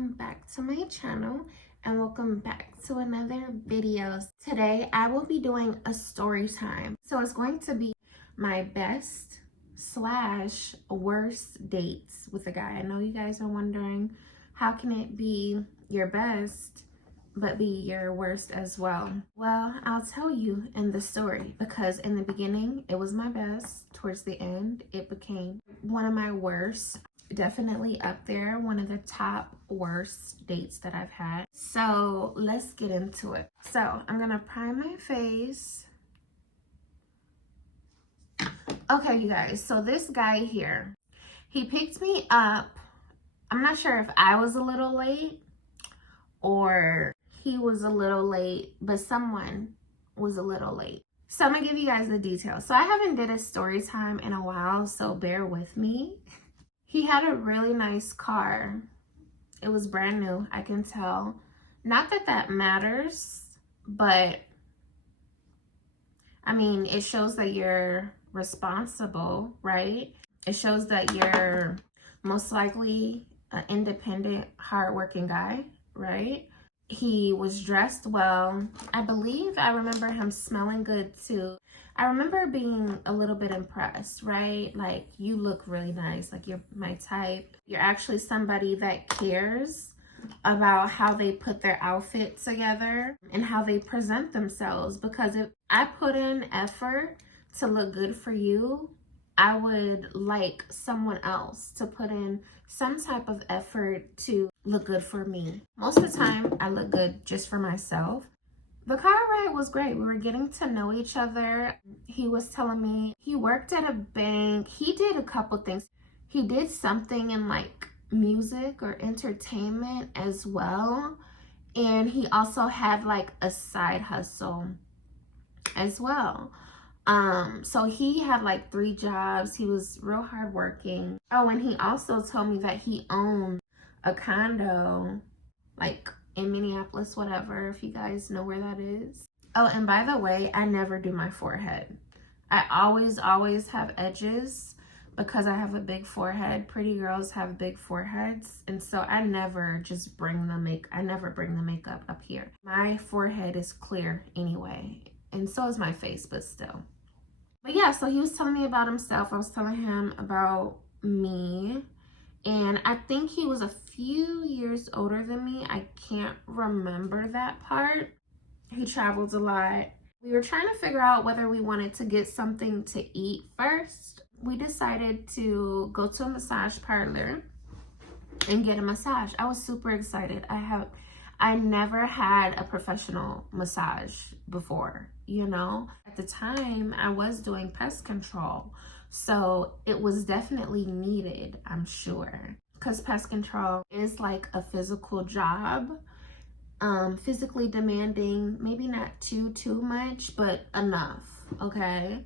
welcome back to my channel and welcome back to another video. Today I will be doing a story time. So it's going to be my best slash worst dates with a guy. I know you guys are wondering, how can it be your best but be your worst as well? Well, I'll tell you in the story, because in the beginning it was my best. Towards the end it became one of my worst. Definitely up there, one of the top worst dates that I've had. So let's get into it. So I'm gonna prime my face. Okay, you guys, so this guy here, he picked me up. I'm not sure if I was a little late or he was a little late, but someone was a little late. So I'm gonna give you guys the details. So I haven't did a story time in a while, so bear with me. He had a really nice car. It was brand new, I can tell. Not that that matters, but I mean, it shows that you're responsible, right? It shows that you're most likely an independent, hardworking guy, right? He was dressed well. I believe I remember him smelling good too. I remember being a little bit impressed, right? Like, you look really nice, like you're my type. You're actually somebody that cares about how they put their outfit together and how they present themselves. Because if I put in effort to look good for you, I would like someone else to put in some type of effort to look good for me. Most of the time, I look good just for myself. The car ride was great. We were getting to know each other. He was telling me he worked at a bank. He did a couple things. He did something in like music or entertainment as well. And he also had like a side hustle as well. So he had like 3 jobs. He was real hardworking. Oh, and he also told me that he owned a condo like in Minneapolis, whatever, if you guys know where that is. Oh, and by the way, I never do my forehead. I always have edges because I have a big forehead. Pretty girls have big foreheads, and so I never just bring the makeup up here. My forehead is clear anyway, and so is my face, but still. But yeah, so he was telling me about himself. I was telling him about me. And I think he was a few years older than me. I can't remember that part. He travels a lot. We were trying to figure out whether we wanted to get something to eat first. We decided to go to a massage parlor and get a massage. I was super excited. I never had a professional massage before, you know. At the time, I was doing pest control. So it was definitely needed, I'm sure. Because pest control is like a physical job. Physically demanding, maybe not too much, but enough, okay?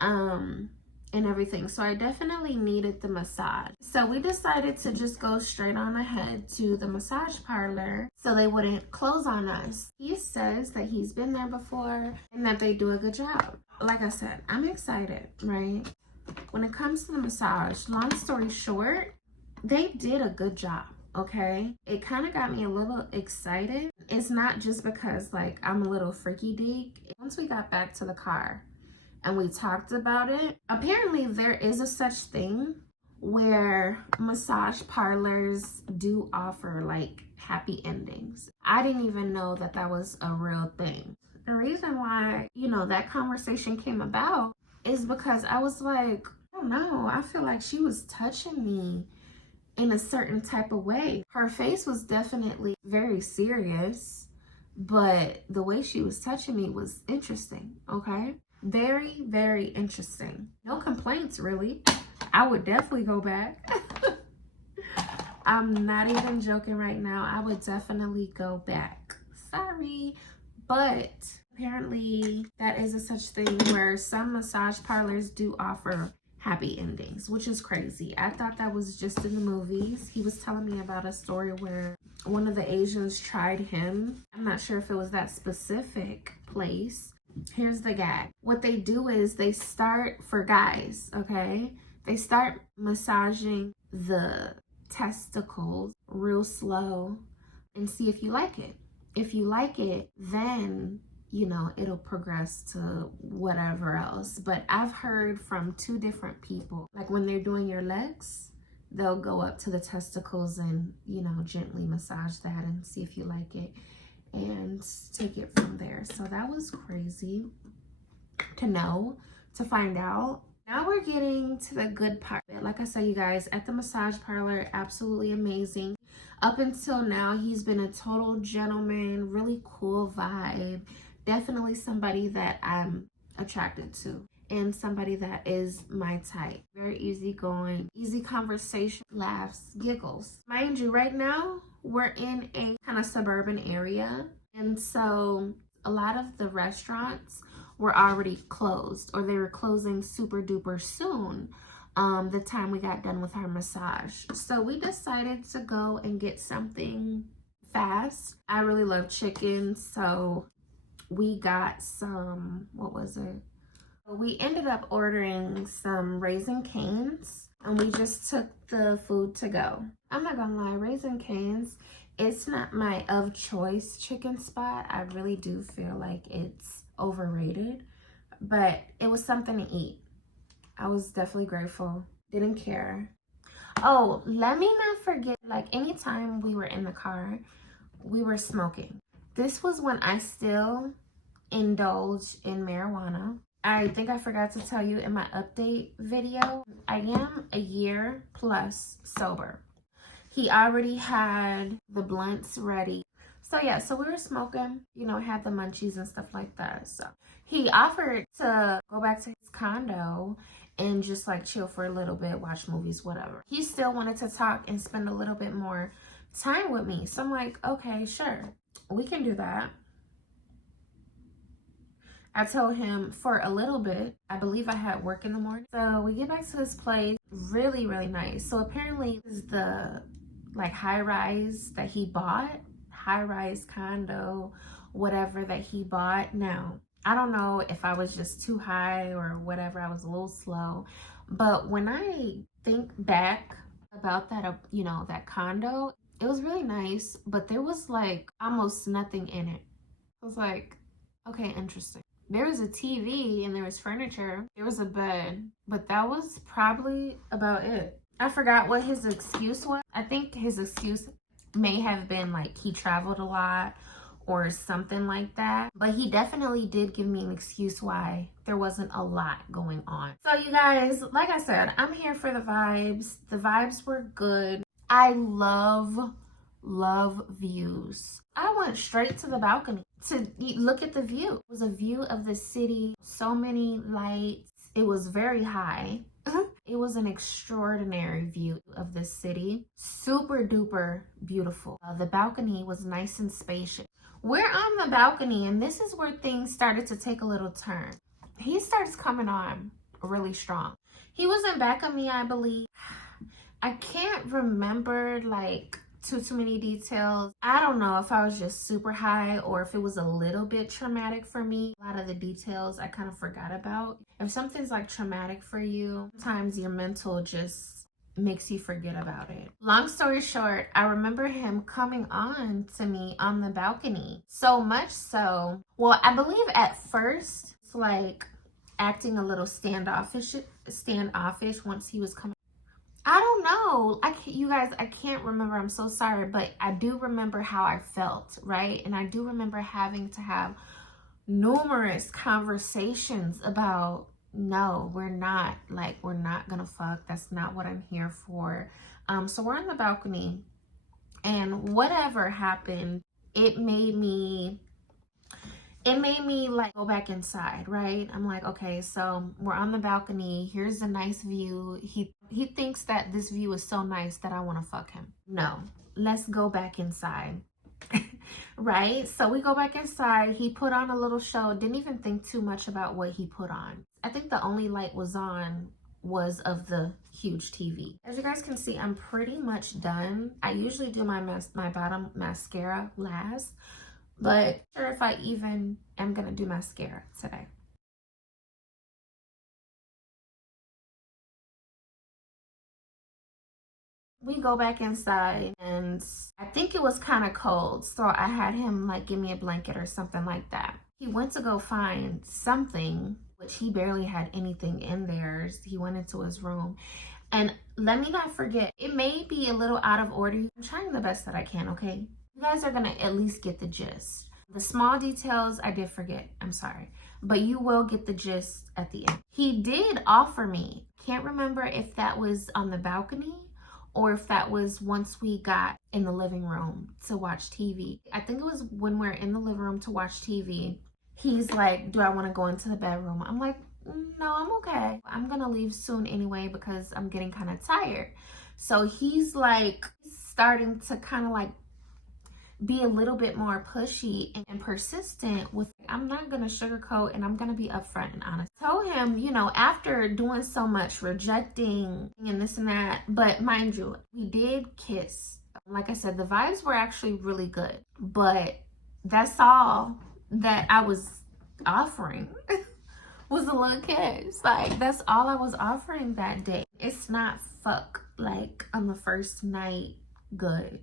And everything. So I definitely needed the massage. So we decided to just go straight on ahead to the massage parlor so they wouldn't close on us. He says that he's been there before and that they do a good job. Like I said, I'm excited, right? When it comes to the massage, long story short, they did a good job, okay? It kind of got me a little excited. It's not just because like I'm a little freaky deek. Once we got back to the car and we talked about it, apparently there is a such thing where massage parlors do offer like happy endings. I didn't even know that that was a real thing. The reason why, you know, that conversation came about is because I was like, I don't know, I feel like she was touching me in a certain type of way. Her face was definitely very serious, but the way she was touching me was interesting, okay? Very, very interesting. No complaints, really. I would definitely go back. I'm not even joking right now. I would definitely go back. Sorry, but apparently that is a such thing where some massage parlors do offer happy endings, which is crazy. I thought that was just in the movies. He was telling me about a story where one of the Asians tried him. I'm not sure if it was that specific place. Here's the gag. What they do is they start, for guys, okay? They start massaging the testicles real slow and see if you like it. If you like it, then, you know, it'll progress to whatever else. But I've heard from 2 different people, like when they're doing your legs, they'll go up to the testicles and, you know, gently massage that and see if you like it and take it from there. So that was crazy to know, to find out. Now we're getting to the good part. Like I said, you guys, at the massage parlor, absolutely amazing. Up until now, he's been a total gentleman, really cool vibe. Definitely somebody that I'm attracted to and somebody that is my type. Very easygoing, easy conversation, laughs, giggles. Mind you, right now, we're in a kind of suburban area. And so a lot of the restaurants were already closed, or they were closing super duper soon the time we got done with our massage. So we decided to go and get something fast. I really love chicken, so we got some, what was it? We ended up ordering some Raisin Canes, and we just took the food to go. I'm not gonna lie, Raisin Canes, it's not my of choice chicken spot. I really do feel like it's overrated, but it was something to eat. I was definitely grateful. Didn't care. Oh, let me not forget, like anytime we were in the car, we were smoking. This was when I still indulged in marijuana. I think I forgot to tell you in my update video, I am a year plus sober. He already had the blunts ready. So yeah, so we were smoking, you know, had the munchies and stuff like that. So he offered to go back to his condo and just like chill for a little bit, watch movies, whatever. He still wanted to talk and spend a little bit more time with me. So I'm like, okay, sure, we can do that. I told him for a little bit. I believe I had work in the morning. So we get back to this place, really, really nice. So apparently this is the like high rise that he bought, high rise condo, whatever that he bought. Now, I don't know if I was just too high or whatever, I was a little slow. But when I think back about that, you know, that condo, it was really nice, but there was like almost nothing in it. I was like, okay, interesting. There was a TV and there was furniture. There was a bed, but that was probably about it. I forgot what his excuse was. I think his excuse may have been like he traveled a lot or something like that. But he definitely did give me an excuse why there wasn't a lot going on. So you guys, like I said, I'm here for the vibes. The vibes were good. I love views. I went straight to the balcony to look at the view. It was a view of the city, so many lights. It was very high. It was an extraordinary view of the city. Super duper beautiful. The balcony was nice and spacious. We're on the balcony, and this is where things started to take a little turn. He starts coming on really strong. He was in back of me, I believe. I can't remember like too many details. I don't know if I was just super high or if it was a little bit traumatic for me. A lot of the details I kind of forgot about. If something's like traumatic for you, sometimes your mental just makes you forget about it. Long story short, I remember him coming on to me on the balcony. So much so, well, I believe at first it's like acting a little standoffish once he was coming. I don't know. You guys, I can't remember. I'm so sorry. But I do remember how I felt, right? And I do remember having to have numerous conversations about, no, we're not gonna fuck. That's not what I'm here for. So we're on the balcony, and whatever happened, it made me like go back inside, right? I'm like, okay, so we're on the balcony. Here's a nice view. He thinks that this view is so nice that I want to fuck him. No, let's go back inside. Right? So we go back inside. He put on a little show. Didn't even think too much about what he put on. I think the only light was of the huge TV. As you guys can see, I'm pretty much done. I usually do my bottom mascara last, but I'm not sure if I even am gonna do mascara today. We go back inside, and I think it was kind of cold, so I had him like give me a blanket or something like that. He went to go find something, which he barely had anything in there. He went into his room, and let me not forget, it may be a little out of order. I'm trying the best that I can, okay? You guys are gonna at least get the gist. The small details I did forget, I'm sorry, but you will get the gist at the end. He did offer me, can't remember if that was on the balcony or if that was once we got in the living room to watch TV. I think it was when we're in the living room to watch TV. He's like, do I want to go into the bedroom? I'm like, no, I'm okay. I'm gonna leave soon anyway because I'm getting kind of tired. So he's like starting to kind of like be a little bit more pushy and persistent with, I'm not gonna sugarcoat and I'm gonna be upfront and honest. I told him, you know, after doing so much rejecting and this and that, but mind you, we did kiss. Like I said, the vibes were actually really good, but that's all that I was offering was a little kiss. Like, that's all I was offering that day. It's not fuck like on the first night good.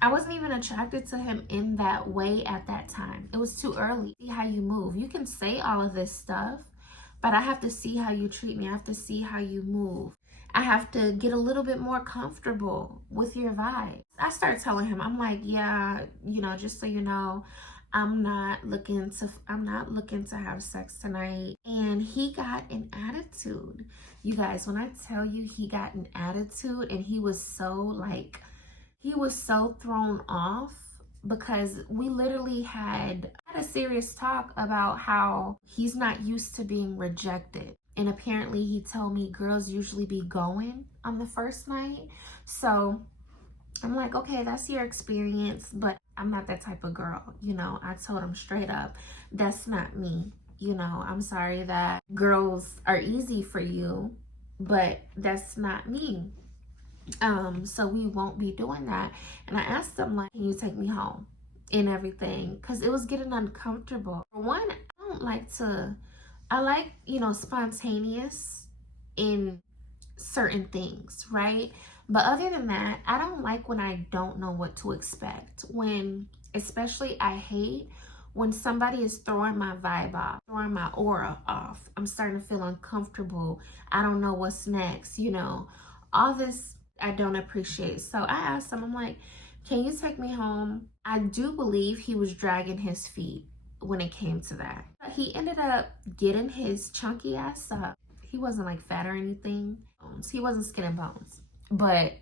I wasn't even attracted to him in that way at that time. It was too early. See how you move. You can say all of this stuff, but I have to see how you treat me. I have to see how you move. I have to get a little bit more comfortable with your vibe. I started telling him, I'm like, yeah, you know, just so you know, I'm not looking to have sex tonight. And he got an attitude. You guys, when I tell you he got an attitude, and he was so thrown off because we literally had a serious talk about how he's not used to being rejected. And apparently he told me girls usually be going on the first night. So I'm like, okay, that's your experience, but I'm not that type of girl. You know, I told him straight up, that's not me. You know, I'm sorry that girls are easy for you, but that's not me. So we won't be doing that. And I asked him, like, can you take me home and everything? Because it was getting uncomfortable. For one, I like, you know, spontaneous in certain things, right? But other than that, I don't like when I don't know what to expect. Especially I hate when somebody is throwing my vibe off, throwing my aura off. I'm starting to feel uncomfortable. I don't know what's next, you know, all this I don't appreciate. So I asked him, I'm like, can you take me home? I do believe he was dragging his feet when it came to that. He ended up getting his chunky ass up. He wasn't like fat or anything. He wasn't skin and bones, but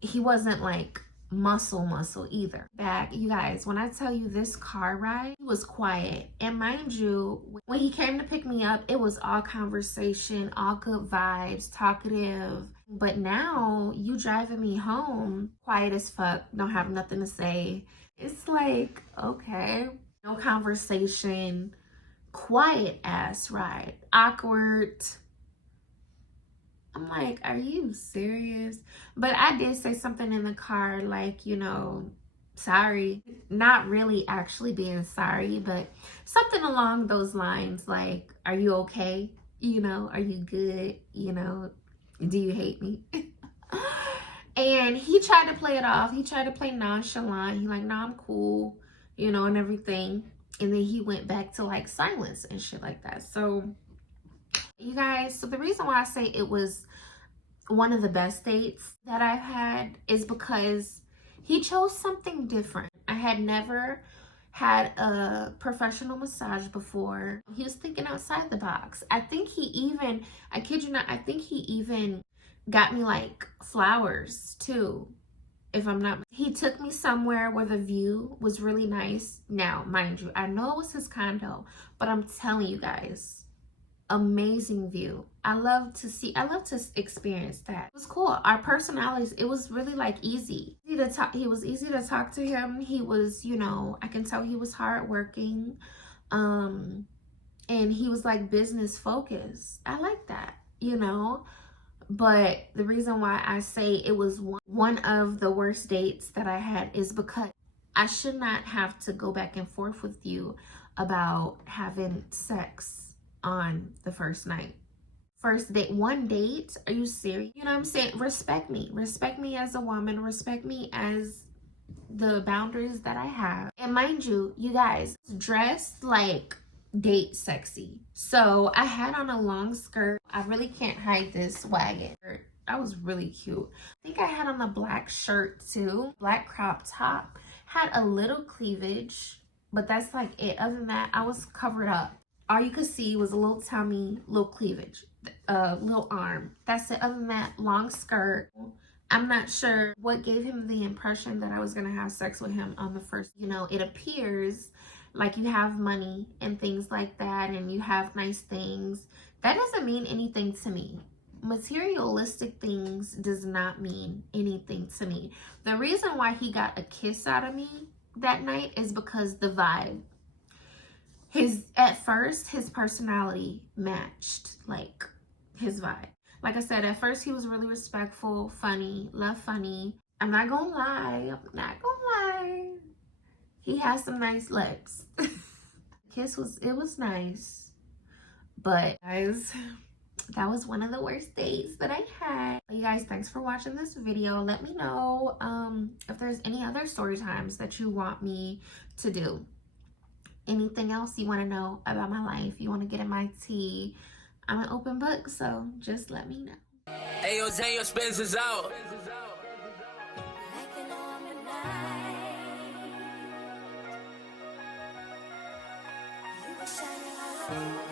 he wasn't like muscle either. Back, you guys, when I tell you this car ride was quiet, and mind you, when he came to pick me up, it was all conversation, all good vibes, talkative. But now you driving me home, quiet as fuck, don't have nothing to say. It's like, okay, no conversation, quiet ass ride, awkward. I'm like, are you serious? But I did say something in the car like, you know, sorry. Not really actually being sorry, but something along those lines like, are you okay? You know, are you good? You know, do you hate me? And he tried to play it off. He tried to play nonchalant. He like, no, I'm cool, you know, and everything. And then he went back to like silence and shit like that. So you guys, so the reason why I say it was one of the best dates that I've had is because he chose something different. I had never had a professional massage before. He was thinking outside the box. I think he even, I kid you not, I think he even got me like flowers too, if I'm not. He took me somewhere where the view was really nice. Now, mind you, I know it was his condo, but I'm telling you guys, amazing view. I love to experience that. It was cool. Our personalities, it was really like easy to talk. He was easy to talk to him. He was, you know, I can tell he was hardworking. And he was like business focused. I like that, you know. But the reason why I say it was one of the worst dates that I had is because I should not have to go back and forth with you about having sex on the first night. first date, one date? Are you serious? You know what I'm saying? Respect me. Respect me as a woman. Respect me as the boundaries that I have. And mind you, you guys, dressed like date sexy. So I had on a long skirt. I really can't hide this wagon. That was really cute. I think I had on a black shirt too. Black crop top. Had a little cleavage, but that's like it. Other than that, I was covered up. All you could see was a little tummy, little cleavage, little arm. That's it. Other than that, long skirt. I'm not sure what gave him the impression that I was going to have sex with him on the first. You know, it appears like you have money and things like that, and you have nice things. That doesn't mean anything to me. Materialistic things does not mean anything to me. The reason why he got a kiss out of me that night is because the vibe. At first, his personality matched like his vibe. Like I said, at first he was really respectful, funny, love funny. I'm not gonna lie. He has some nice legs. It was nice. But guys, that was one of the worst dates that I had. You guys, thanks for watching this video. Let me know if there's any other story times that you want me to do. Anything else you want to know about my life, you want to get in my tea, I'm an open book, so just let me know. Ayo, Zayo Spencer's out. You